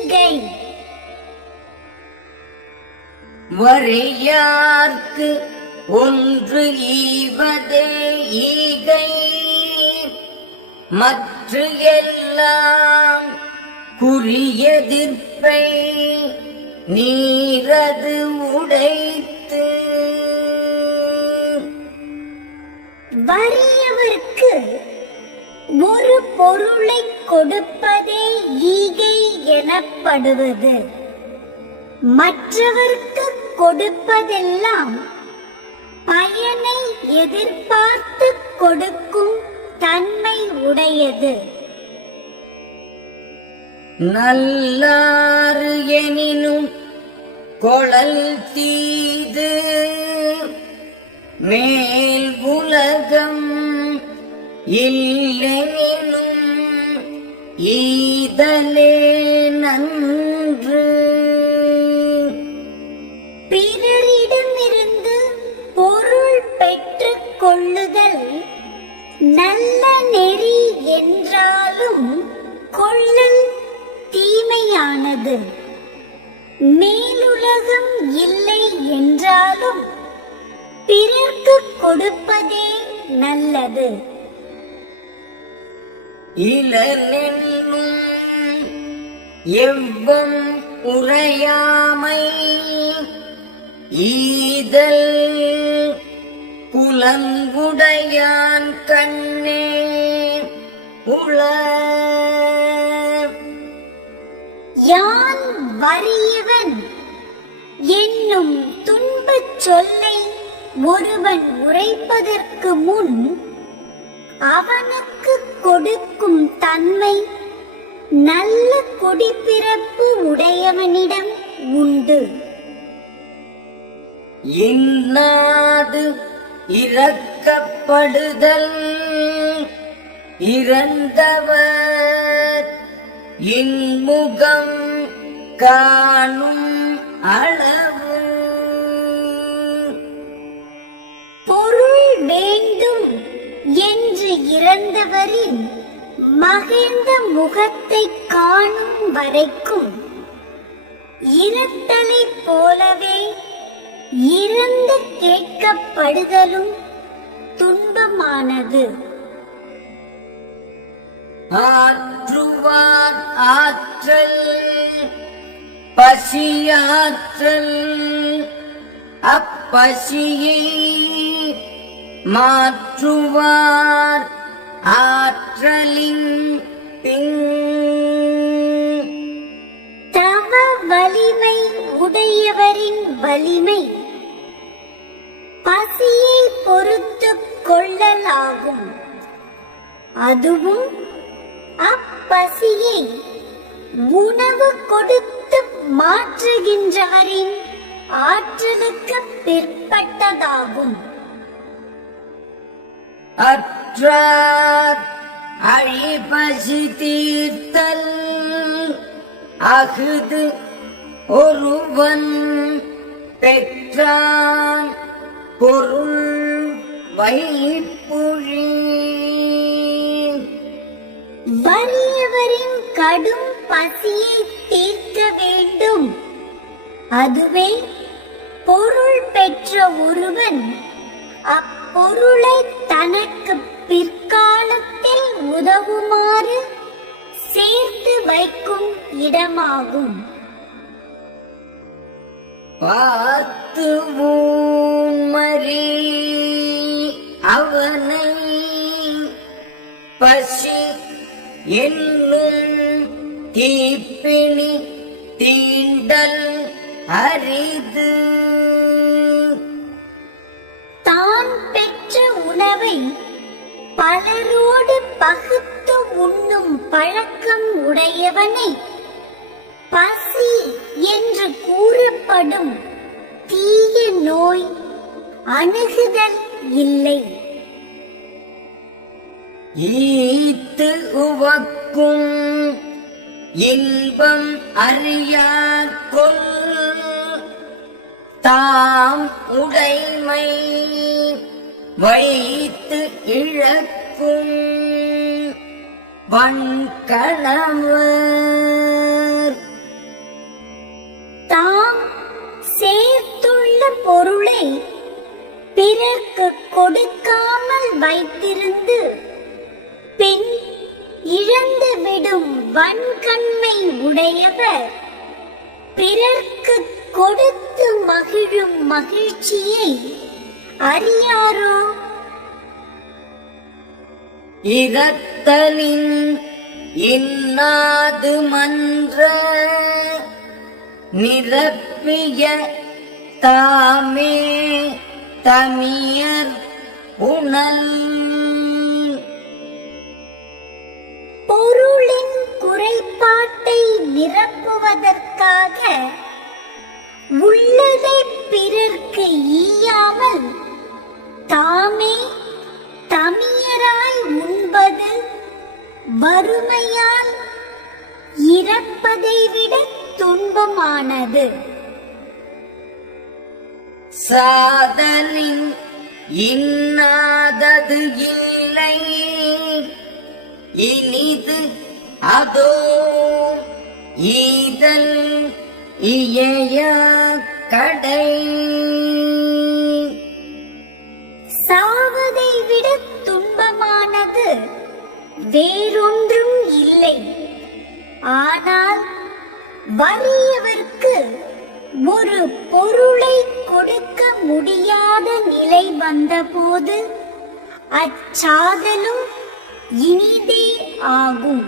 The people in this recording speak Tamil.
ஈகை. வரையார்க்கு ஒன்று ஈவதே ஈகை, மற்ற எல்லாம் குறியெதிர்ப்பை நீரது உடைத்து. வறியவர்க்கு ஒரு பொருளை கொடுப்பதே ஈகை எனப்படுவது. மற்றவர்க்கு கொடுப்பதெல்லாம் பயனை எதிர்பார்த்து கொடுக்கும் தன்மை உடையது. நல்லாறு எனினும் கொளல் தீது, மேல் உலகம் இல்லெனினும் ஈதலே நன்று. பிறரிடமிருந்து பொருள் பெற்றுக் கொள்ளுதல் நல்ல நெறி என்றாலும் கொள்ளல் தீமையானது. மேலுலகம் இல்லை என்றாலும் பிறர்க்கு கொடுப்பதே நல்லது. இலனென்னும் எவ்வம் உரையாமை ஈதல் புலங்குடையான் கண்ணே உள. யான் வறியவன் என்னும் துன்பச் சொல்லை ஒருவன் உரைப்பதற்கு முன் அவனுக்கு கொடுக்கும் தன்மை நல்ல குடிப்பிறப்பு உடையவனிடம் உண்டு. இன்னாது இரக்கப்படுதல் இறந்தவர் இன்முகம் காணும் அளவு. பொருள் வேண்டும் என்று இறந்தவரின் மகிழ்ந்த முகத்தை காணும் வரைக்கும் இருத்தலைப் போலவே இறந்து கேட்கப்படுதலும் துன்பமானது. ஆற்றுவார் ஆற்றல் பசியாற்றல், அப்பசியை மாற்றுவார் ஆற்றலின் பின். தவ வலிமை உடையவரின் வலிமை பசியை பொறுத்து கொள்ளலாகும். அதுவும் அப்பசியை உணவு கொடுத்து மாற்றுகின்றவரின் ஆற்றலுக்கு பிற்பட்டதாகும். அற்றார் அழிபசி தீர்த்தல் அஃது ஒருவன் பெற்றான் பொருள் வைப்புழி. வறியவரின் கடும் பசியை தீர்க்க வேண்டும். அதுவே பொருள் பெற்ற ஒருவன் அப்பொருளை தனக்கு பிற்காலத்தில் உதவுமாறு சேர்த்து வைக்கும் இடமாகும். பார்த்து ஊமறி அவனை பசி என்னும் தீப்பிணி தீண்டல் அரிது. தான் பெற்ற உணவை பலரோடு பகுத்து உண்ணும் பழக்கம் உடையவனை பசி என்று கூறப்படும் தீய நோய் அணுகுதல் இல்லை. ஈத்து உவக்கும் இன்பம் அறியார் கொல் தாம் உடைமை வைத்து இழக்கும் வன்கணவர். கொடுக்கண்மை உடையவர் பிறர்க்கு கொடுத்து மகிழும் மகிழ்ச்சியை அறியாரோ? இரத்தலின் இன்னாது மன்ற நிரப்பிய தாமே தமியர் உணல். பொருளின் குறைபாட்டை நிரப்புவதற்காக உள்ளதை பிறர்க்கு ஈயாமல் தாமே தமியராய் உண்பது வறுமையால் இறப்பதை விட துன்பமானது. சாதலின் இன்னாதது இல்லை இனிது அதோ ஈதல் இயைய கடை. சாவதை விட துன்பமானது வேறொன்றும் இல்லை. ஆனால் வறியவர்க்கு ஒரு பொருளை கொடுக்க முடியாத நிலை வந்தபோது அச்சாதலும் இனிதே ஆகும்.